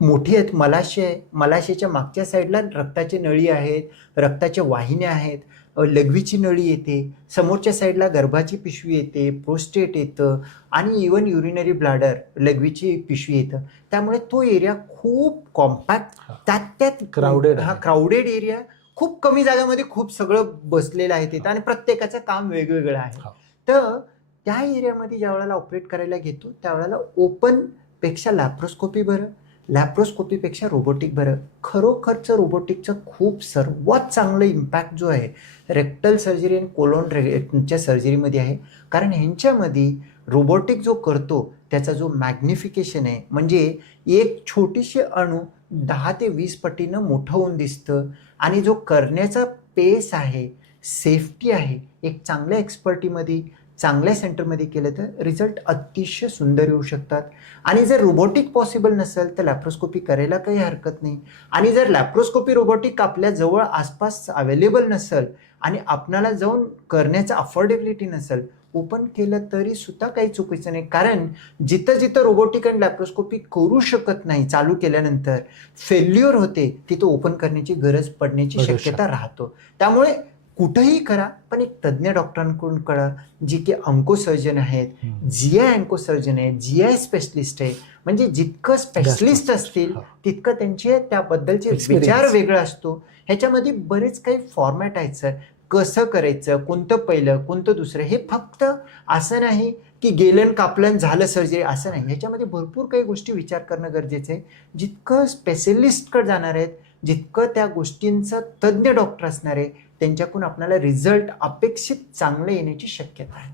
मोठी आहेत, मलाशय आहे, मलाशयाच्या मागच्या साईडला रक्ताचे नळी आहेत, रक्ताच्या वाहिन्या आहेत, लघवीची नळी येते, समोरच्या साईडला गर्भाची पिशवी येते, प्रोस्टेट येतं आणि इवन युरिनरी ब्लॅडर लघवीची पिशवी येतं. त्यामुळे तो एरिया खूप कॉम्पॅक्ट, त्यात Crowded हा आहे. क्राऊडेड एरिया, खूप कमी जागेमध्ये खूप सगळं बसलेलं आहे तिथं आणि प्रत्येकाचं काम वेगवेगळं आहे. हा. तर त्या एरियामध्ये ज्या वेळेला ऑपरेट करायला घेतो त्यावेळेला ओपनपेक्षा लॅप्रोस्कोपी बरं, लॅप्रोस्कोपीपेक्षा रोबोटिक बरं. खरोखरचं रोबोटिकचं खूप सर्वात चांगलं इम्पॅक्ट जो आहे रेक्टल सर्जरी आणि कोलोनच्या सर्जरीमध्ये आहे. कारण ह्यांच्यामध्ये रोबोटिक जो करतो त्याचा जो मॅग्निफिकेशन आहे, म्हणजे एक छोटीशी अणू 10 ते 20 पटीनं मोठं होऊन दिसतं आणि जो करण्याचा पेस आहे, सेफ्टी आहे, एक चांगल्या एक्सपर्टीमध्ये चांगल्या सेंटरमध्ये केलं तर रिझल्ट अतिशय सुंदर येऊ शकतात. आणि जर रोबोटिक पॉसिबल नसेल तर लॅप्रोस्कोपी करायला काही हरकत नाही. आणि जर लॅप्रोस्कोपी रोबोटिक आपल्या जवळ आसपास अवेलेबल नसेल आणि आपणाला जाऊन करण्याचं अफोर्डेबिलिटी नसेल, ओपन केलं तरी सुद्धा काही चुकीचं नाही. कारण जिथं जिथं रोबोटिक आणि लॅप्रोस्कोपी करू शकत नाही चालू केल्यानंतर फेल्युअर होते, तिथं ओपन करण्याची गरज पडण्याची पडू शक्यता राहतो. त्यामुळे कुठंही करा, पण एक तज्ज्ञ डॉक्टरांकडून करा, जी की अंकोसर्जन आहेत, GI अंकोसर्जन आहे, GI स्पेशलिस्ट आहे. म्हणजे जितकं स्पेशलिस्ट असतील तितकं त्यांचे त्याबद्दलचे Experience. विचार वेगळा असतो. ह्याच्यामध्ये बरेच काही फॉर्मॅट आहेत सर, कसं करायचं, कोणतं पहिलं कोणतं दुसरं, हे फक्त असं नाही की गेलन कापलन झालं सर्जरी, असं नाही. ह्याच्यामध्ये भरपूर काही गोष्टी विचार करणं गरजेचं आहे. जितकं स्पेशलिस्टकडे जाणार आहेत, जितकं त्या गोष्टींचं तज्ज्ञ डॉक्टर असणार आहे, त्यांच्याकडून आपल्याला रिझल्ट अपेक्षित चांगलं येण्याची शक्यता आहे.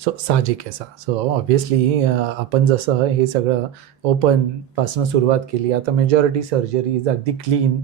सो साहजिक आहे सो ऑब्व्हियसली आपण जसं हे सगळं ओपनपासून सुरुवात केली, आता मेजॉरिटी सर्जरीज अगदी क्लीन,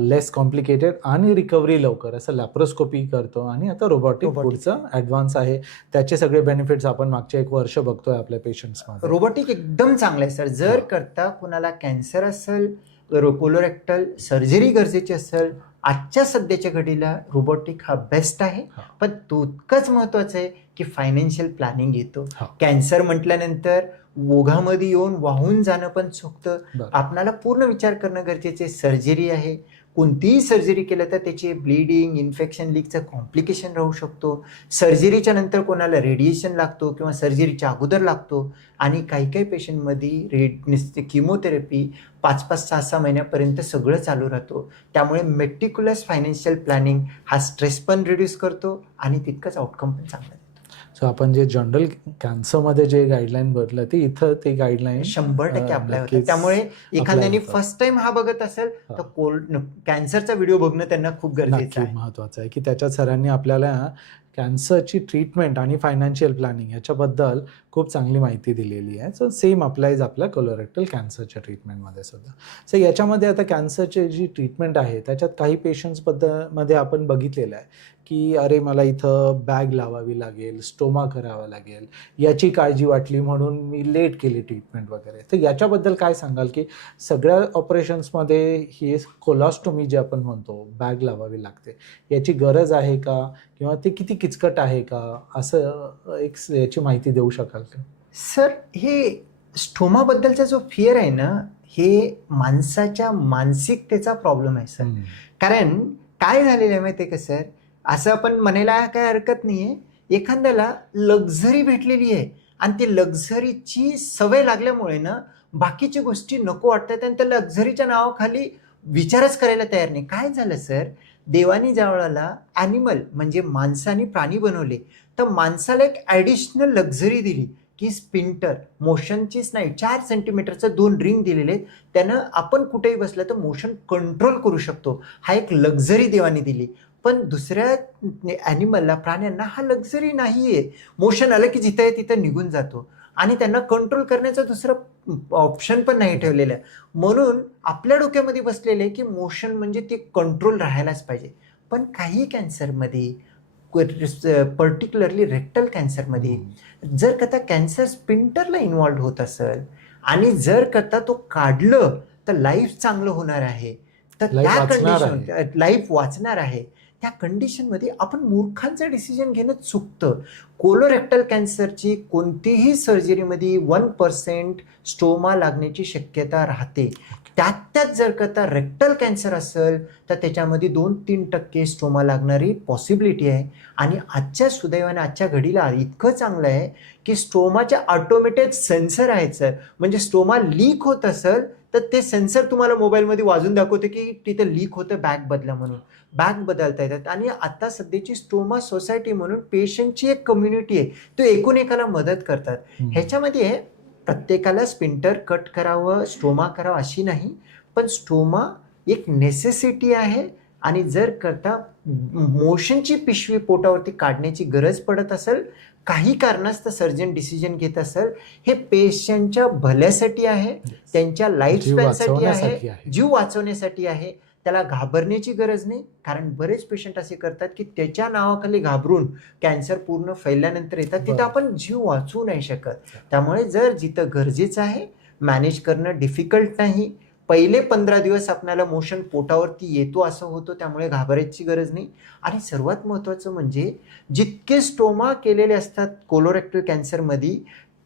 लेस कॉम्प्लिकेटेड आणि रिकव्हरी लवकर असं लॅप्रोस्कोपी करतो. आणि आता रोबोटिक पुढचं ॲडव्हान्स आहे, त्याचे सगळे बेनिफिट्स आपण मागच्या 1 वर्ष बघतोय आपल्या पेशंट्समध्ये. रोबोटिक एकदम चांगलं आहे सर. जर करता कुणाला कॅन्सर असेल, कोलोरेक्टल सर्जरी गरजेची असेल, आजच्या सध्याच्या घडीला रोबोटिक हा बेस्ट आहे. पण तितकंच महत्त्वाचं आहे की फायनान्शियल प्लॅनिंग येतो. कॅन्सर म्हटल्यानंतर ओघामध्ये येऊन वाहून जाणं पण चुकतं. आपल्याला पूर्ण विचार करणं गरजेचं आहे. सर्जरी आहे, कोणतीही सर्जरी केलं तर त्याचे ब्लिडिंग, इन्फेक्शन, लीकचं कॉम्प्लिकेशन राहू शकतो. सर्जरीच्या नंतर कोणाला रेडिएशन लागतो किंवा सर्जरीच्या अगोदर लागतो. आणि काही काही पेशंटमध्ये किमोथेरपी 5-5, 6-6 महिन्यापर्यंत सगळं चालू राहतो. त्यामुळे मेटिक्युलस फायनान्शियल प्लॅनिंग हा स्ट्रेस पण रिड्यूस करतो आणि तितकंच आउटकम पण चांगलं देतो. सो आपण जे जनरल कॅन्सरमध्ये जे गाईडलाईन बदललं ते इथं ते गाईडलाईन 100% अप्लाय होतं. त्यामुळे एखाद्याने फर्स्ट टाइम हा बघत असेल तर कॅन्सरचा व्हिडिओ बघणं त्यांना खूप गरजेचं आहे. महत्त्वाचं आहे की त्याच्यात सरांनी आपल्याला कॅन्सरची ट्रीटमेंट आणि फायनान्शियल प्लॅनिंग याच्याबद्दल खूप चांगली माहिती दिलेली आहे. सो सेम अप्लायज आपल्या कोलोरेक्टल कॅन्सरच्या ट्रीटमेंटमध्ये सुद्धा. सो याच्यामध्ये आता कॅन्सरची जी ट्रीटमेंट आहे त्याच्यात काही पेशंट्समध्ये आपण बघितलेलं आहे की अरे मला इथं बॅग लावावी लागेल, स्टोमा करावा लागेल, याची काळजी वाटली म्हणून मी लेट केली ट्रीटमेंट वगैरे. तर याच्याबद्दल काय सांगाल की सगळ्या ऑपरेशन्समध्ये ही कोलॉस्टोमी जे आपण म्हणतो, बॅग लावावी लागते, याची गरज आहे का किंवा ते किती किचकट आहे का, असं एक याची माहिती देऊ शकाल का? सर, हे स्टोमाबद्दलचा जो फिअर आहे ना, हे माणसाच्या मानसिकतेचा प्रॉब्लेम आहे सर. कारण काय झालेलं आहे माहिती आहे का सर, असं आपण म्हणायला काही हरकत नाही आहे, एखाद्याला लक्झरी भेटलेली आहे आणि ती लक्झरीची सवय लागल्यामुळे ना बाकीच्या गोष्टी नको वाटतात आणि त्या लक्झरीच्या नावाखाली विचारच करायला तयार नाही. काय झालं सर, देवानी ज्या वेळेला ॲनिमल म्हणजे माणसाने प्राणी बनवले, तर माणसाला एक ॲडिशनल लक्झरी दिली की स्पिंटर, मोशनची स्नायू 4 सेंटीमीटरचं 2 रिंग दिलेले आहेत. त्यानं आपण कुठेही बसलं तर मोशन कंट्रोल करू शकतो. हा एक लक्झरी देवानी दिली. पण दुसऱ्या ॲनिमलला, प्राण्यांना हा लक्झरी नाही आहे. मोशन आलं की जिथं आहे तिथं निघून जातो आणि त्यांना कंट्रोल करण्याचं दुसरं ऑप्शन पण नाही ठेवलेलं आहे. म्हणून आपल्या डोक्यामध्ये बसलेलं आहे की मोशन म्हणजे ते कंट्रोल राहायलाच पाहिजे. पण काही कॅन्सरमध्ये, पर्टिक्युलरली रेक्टल कॅन्सरमध्ये जर का त्या कॅन्सर स्पिंटरला इन्व्हॉल्व होत असेल आणि जर करता तो काढलं तर लाईफ चांगलं होणार आहे, तर त्या कंडिशन लाईफ वाचणार आहे. त्या कंडिशनमध्ये आपण मूर्खांचं डिसिजन घेणं चुकतं. कोलोरेक्टल कॅन्सरची कोणतीही सर्जरीमध्ये 1% स्टोमा लागण्याची शक्यता राहते. त्यात जर का रेक्टल कॅन्सर असेल तर त्याच्यामध्ये 2-3% स्टोमा लागणारी पॉसिबिलिटी आहे. आणि आजच्या सुदैवाने आजच्या घडीला इतकं चांगलं आहे की स्टोमाच्या ऑटोमेटेड सेन्सर आहेत सर. म्हणजे स्टोमा लीक होत असेल तर ते सेन्सर तुम्हाला मोबाईलमध्ये वाजून दाखवते की तिथे लीक होतं, बॅग बदला म्हणून. बॅग बदलता येतात. आणि आता सध्याची स्टोमा सोसायटी म्हणून पेशंटची एक कम्युनिटी आहे, तो एकूण एकाला मदत करतात. ह्याच्यामध्ये प्रत्येकाला स्पिंटर कट करावं, स्टोमा करावं अशी नाही, पण स्टोमा एक नेसेसिटी आहे. आणि जर करता मोशनची पिशवी पोटावरती काढण्याची गरज पडत असेल, काही कारणास्तव सर्जन डिसिजन घेत असेल, हे पेशंटच्या भल्यासाठी आहे, त्यांच्या लाईफ स्पॅनसाठी आहे, जीव वाचवण्यासाठी आहे. त्याला घाबरण्याची गरज नाही. कारण बरेच पेशंट असे करतात की त्याच्या नावाखाली घाबरून कॅन्सर पूर्ण फैलल्यानंतर येतात, तिथं आपण जीव वाचवू नाही शकत. त्यामुळे जर जिथं गरजेचं आहे, मॅनेज करणं डिफिकल्ट नाही. पहिले 15 दिवस आपल्याला मोशन पोटावरती येतो असं होतं, त्यामुळे घाबरायची गरज नाही. आणि सर्वात महत्त्वाचं म्हणजे जितके स्टोमा केलेले असतात कोलोरेक्टल कॅन्सरमध्ये,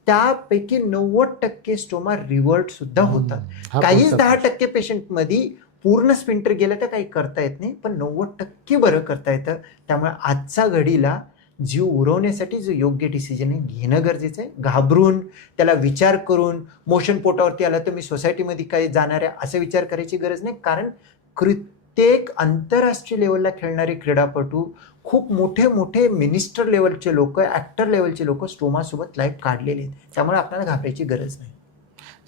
त्यापैकी 90% स्टोमा रिव्हर्ट सुद्धा होतात. काहीच 10% पेशंटमध्ये पूर्ण स्पिंटर गेलं तर काही करता येत नाही, पण 90% बरं करता येतं. त्यामुळे आजच्या घडीला जीव उरवण्यासाठी जो योग्य डिसिजन आहे घेणं गरजेचं आहे. घाबरून त्याला विचार करून मोशन पोटावरती आला तर मी सोसायटीमध्ये काही जाणार आहे असं विचार करायची गरज नाही. कारण प्रत्येक आंतरराष्ट्रीय लेवलला खेळणारे क्रीडापटू, खूप मोठे मोठे मिनिस्टर लेवलचे लोक, ॲक्टर लेवलचे लोक स्टोमासोबत लाईफ काढलेले आहेत. त्यामुळे आपल्याला घाबरायची गरज नाही.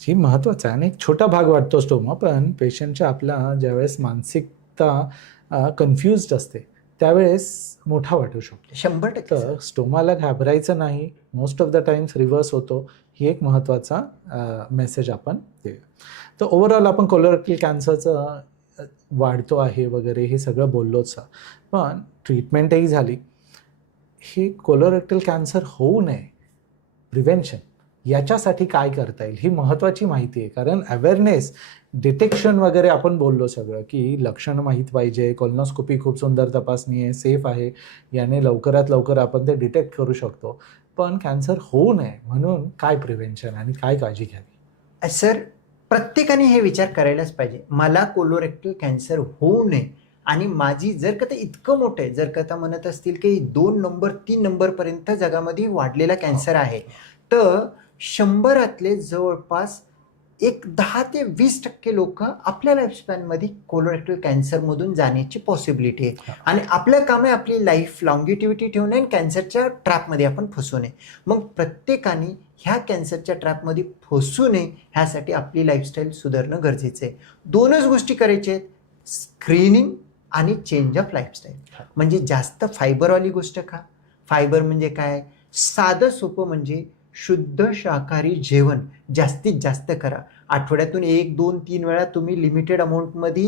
ही महत्त्वाचं आहे. आणि एक छोटा भाग वाटतो स्टोमा, पण पेशंटच्या आपला ज्यावेळेस मानसिकता कन्फ्युज्ड असते त्यावेळेस मोठा वाटू शकतो. 100%. तर स्टोमाला घाबरायचं नाही, most of the times reverse होतो, ही एक महत्त्वाचा मेसेज आपण देऊ. तर ओव्हरऑल आपण कोलोरेक्टल कॅन्सरचं वाढतो आहे वगैरे हे सगळं बोललोच, पण ट्रीटमेंटही झाली. ही कोलोरेक्टल कॅन्सर होऊ नये, प्रिव्हेन्शन याच्यासाठी काय करता येईल ही महत्त्वाची माहिती आहे. कारण अवेअरनेस, डिटेक्शन वगैरे आपण बोललो सगळं, की लक्षण माहीत पाहिजे, कोलोनोस्कोपी खूप सुंदर तपासणी आहे, सेफ आहे, याने लवकरात लवकर आपण ते डिटेक्ट करू शकतो. पण कॅन्सर होऊ नये म्हणून काय प्रिव्हेन्शन आणि काय काळजी घ्यावी? सर, प्रत्येकाने हे विचार करायलाच पाहिजे, मला कोलोरेक्टल कॅन्सर होऊ नये. आणि माझी जर का ते इतकं मोठं आहे, जर का म्हणत असतील की 2 नंबर 3 नंबरपर्यंत जगामध्ये वाढलेला कॅन्सर आहे, तर 100 जवळपास 10 ते 20% लोक आपल्या लाईफस्पॅनमध्ये कोलोरेक्टल कॅन्सरमधून जाण्याची पॉसिबिलिटी आहे. आणि आपलं काम आहे आपली लाईफ लॉंगिटिव्हिटी ठेवणे आणि कॅन्सरच्या ट्रॅपमध्ये आपण फसू नये. मग प्रत्येकाने ह्या कॅन्सरच्या ट्रॅपमध्ये फसू नये ह्यासाठी आपली लाईफस्टाईल सुधारणं गरजेचं आहे. 2च गोष्टी करायच्या आहेत, स्क्रीनिंग आणि चेंज ऑफ लाईफस्टाईल. म्हणजे जास्त फायबरवाली गोष्ट खा. फायबर म्हणजे काय? साधं सोपं म्हणजे शुद्ध शाकाहारी जेवण जास्तीत जास्त करा. आठवड्यातून 1, 2, 3 वेळा तुम्ही लिमिटेड अमाऊंटमध्ये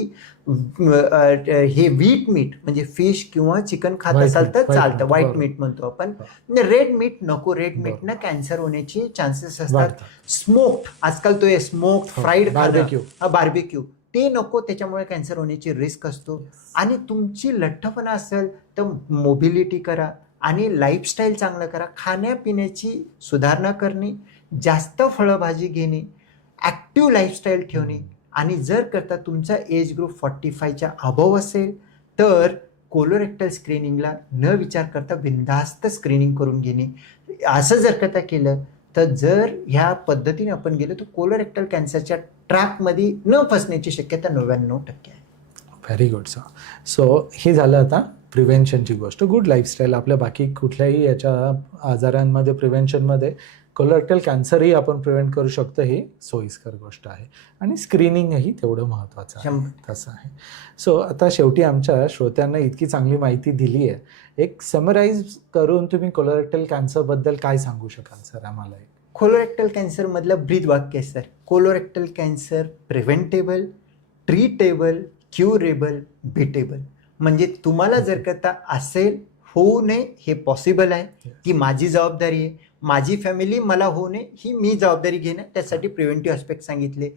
हे व्हीट मीट म्हणजे फिश किंवा चिकन खात असाल तर चालतं. व्हाईट मीट म्हणतो आपण. रेड मीट नको. रेड मीटनं कॅन्सर होण्याची चान्सेस असतात. स्मोक्ड, आजकाल तो स्मोक्ड फ्राईड बार्बेक्यू ते नको, त्याच्यामुळे कॅन्सर होण्याची रिस्क असतो. आणि तुमची लठ्ठपणा असेल तर मोबिलिटी करा आणि लाईफस्टाईल चांगलं करा. खाण्यापिण्याची सुधारणा करणे, जास्त फळभाजी घेणे, ॲक्टिव्ह लाईफस्टाईल ठेवणे. आणि जर करता तुमचा एज ग्रुप 45च्या अबव असेल तर कोलोरेक्टल स्क्रीनिंगला न विचार करता बिनधास्त स्क्रीनिंग करून घेणे. असं जर करता केलं तर जर ह्या पद्धतीने आपण गेलो तर कोलोरेक्टल कॅन्सरच्या ट्रॅपमध्ये न फसण्याची शक्यता 99% आहे. Very good sir. सो हे झालं आता प्रिव्हेन्शनची गोष्ट. गुड लाईफस्टाईल आपल्या बाकी कुठल्याही याच्या आजारांमध्ये प्रिव्हेन्शनमध्ये कोलोरेक्टल कॅन्सरही आपण प्रिव्हेंट करू शकतो, ही सोयीस्कर गोष्ट आहे. आणि स्क्रीनिंगही तेवढं महत्त्वाचं आहे. तसं आहे. सो आता शेवटी आमच्या श्रोत्यांना इतकी चांगली माहिती दिली आहे, एक समराईज करून तुम्ही कोलोरेक्टल कॅन्सरबद्दल काय सांगू शकाल सर आम्हाला? कोलोरेक्टल कॅन्सरमधलं ब्रीद वाक्य आहे sir, colorectal cancer preventable, treatable, curable, beatable. म्हणजे तुम्हाला जर करता असेल, होऊ नये हे पॉसिबल आहे, ती माझी जबाबदारी आहे. माझी फॅमिली मला होऊ नये ही मी जबाबदारी घेणं, त्यासाठी प्रिव्हेंटिव्ह ॲस्पेक्ट सांगितले.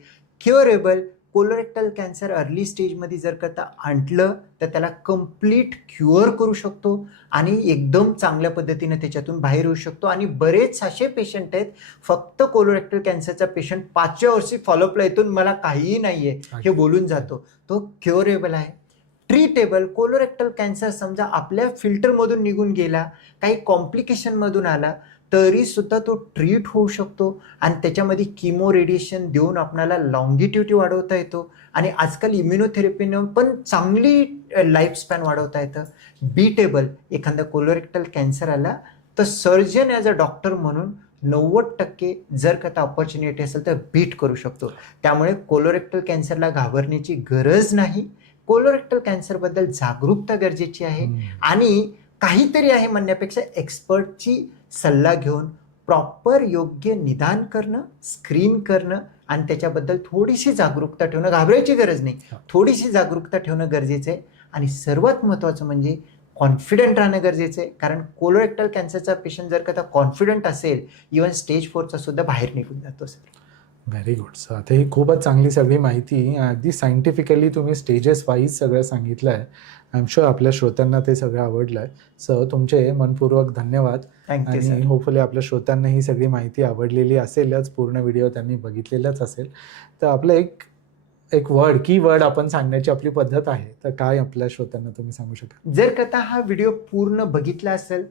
क्युरेबल, कोलोरेक्टल कॅन्सर अर्ली स्टेजमध्ये जर का आणलं तर त्याला कम्प्लीट क्युअर करू शकतो आणि एकदम चांगल्या पद्धतीने त्याच्यातून बाहेर येऊ शकतो. आणि बरेच असे पेशंट आहेत, फक्त कोलोरेक्टल कॅन्सरचा पेशंट 5व्या वर्षी फॉलोअपला येतून मला काहीही नाही आहे हे बोलून जातो. तो क्युअरेबल आहे, ट्रीटेबल. कोलोरेक्टल कॅन्सर समजा आपल्या फिल्टरमधून निघून गेला, काही कॉम्प्लिकेशनमधून आला तरी सुद्धा तो ट्रीट होऊ शकतो आणि त्याच्यामध्ये किमो रेडिएशन देऊन आपल्याला लॉंगिट्युटी वाढवता येतो. आणि आजकाल इम्युनोथेरपीनं पण चांगली लाईफस्पॅन वाढवता येतं. बीटेबल. एखादा कोलोरेक्टल कॅन्सर आला तर सर्जन ॲज अ डॉक्टर म्हणून 90% जर का ऑपॉर्च्युनिटी असेल तर बीट करू शकतो. त्यामुळे कोलोरेक्टल कॅन्सरला घाबरण्याची गरज नाही. कोलोरेक्टल कॅन्सरबद्दल जागरूकता गरजेची आहे आणि काहीतरी आहे म्हणण्यापेक्षा एक्सपर्टची सल्ला घेऊन प्रॉपर योग्य निदान करणं, स्क्रीन करणं आणि त्याच्याबद्दल थोडीशी जागरूकता ठेवणं. घाबरायची गरज नाही, थोडीशी जागरूकता ठेवणं गरजेचं आहे. आणि सर्वात महत्त्वाचं म्हणजे कॉन्फिडंट राहणं गरजेचं आहे. कारण कोलोरेक्टल कॅन्सरचा पेशंट जर का कॉन्फिडंट असेल, इवन स्टेज 4चा सुद्धा बाहेर निघून जातो सर. Very good sir. आता ही खूपच चांगली सगळी माहिती अगदी सायंटिफिकली तुम्ही स्टेजेस वाईज सगळं सांगितलं आहे. आय एम शुअर आपल्या श्रोत्यांना ते सगळं आवडलं आहे. सर तुमचे मनपूर्वक धन्यवाद. आणि होपफुली आपल्या श्रोत्यांना ही सगळी माहिती आवडलेली असेलच, पूर्ण व्हिडिओ त्यांनी बघितलेलाच असेल. तर आपलं एक वर्ड, की वर्ड आपण सांगण्याची आपली पद्धत आहे, तर काय आपल्या श्रोत्यांना तुम्ही सांगू शकाल? जर का हा व्हिडिओ पूर्ण बघितला असेल,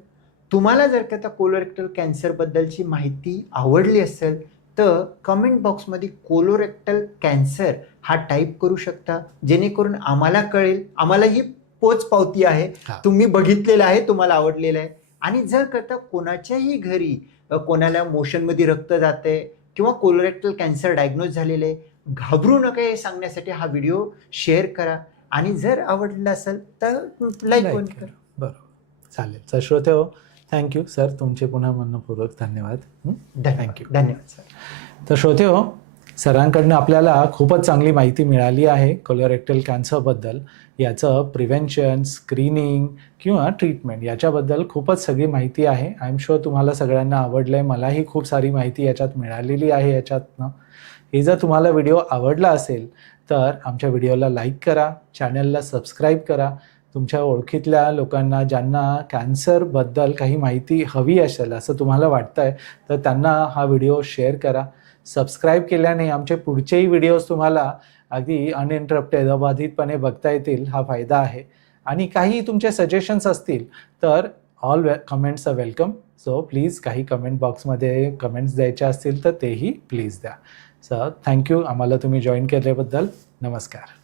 तुम्हाला जर का कोलोरेक्टल कॅन्सरबद्दलची माहिती आवडली असेल तर कमेंट बॉक्समध्ये कोलोरेक्टल कॅन्सर हा टाईप करू शकता, जेणेकरून आम्हाला कळेल, आम्हालाही पोच पावती आहे, तुम्ही बघितलेलं आहे, तुम्हाला आवडलेलं आहे. आणि जर का कोणाच्याही घरी कोणाला मोशनमध्ये रक्त जाते किंवा कोलोरेक्टल कॅन्सर डायग्नोज झालेले आहे, घाबरू नका हे सांगण्यासाठी हा व्हिडिओ शेअर करा. आणि जर आवडला असेल तर लाईक करा. बरोबर, चालेल. तर श्रोते हो, थँक्यू सर, तुमचे पुन्हा मनपूर्वक धन्यवाद. थँक्यू. धन्यवाद सर. तर श्रोते हो, सरांकडनं आपल्याला खूपच चांगली माहिती मिळाली आहे कोलोरेक्टल कॅन्सरबद्दल. याचं प्रिव्हेन्शन, स्क्रीनिंग किंवा ट्रीटमेंट याच्याबद्दल खूपच सगळी माहिती आहे. आय एम शुअर तुम्हाला सगळ्यांना आवडलं आहे. मलाही खूप सारी माहिती याच्यात मिळालेली आहे याच्यातनं. हे जर तुम्हाला व्हिडिओ आवडला असेल तर आमच्या व्हिडिओला लाईक करा, चॅनलला सबस्क्राईब करा. तुमच्या ओळखीतल्या लोकांना ज्यांना कॅन्सरबद्दल काही माहिती हवी असेल असं तुम्हाला वाटतं आहे तर त्यांना हा व्हिडिओ शेअर करा. सबस्क्राईब केल्याने आमचे पुढचेही व्हिडिओज तुम्हाला अगदी अनइंटरप्टेड, अबाधितपणे बघता येतील, हा फायदा आहे. आणि काही तुमचे सजेशन्स असतील तर all comments are welcome. So please काही कमेंट बॉक्समध्ये कमेंट्स द्यायचे असतील तर तेही प्लीज द्या. सर थँक्यू आम्हाला तुम्ही जॉईन केल्याबद्दल. नमस्कार.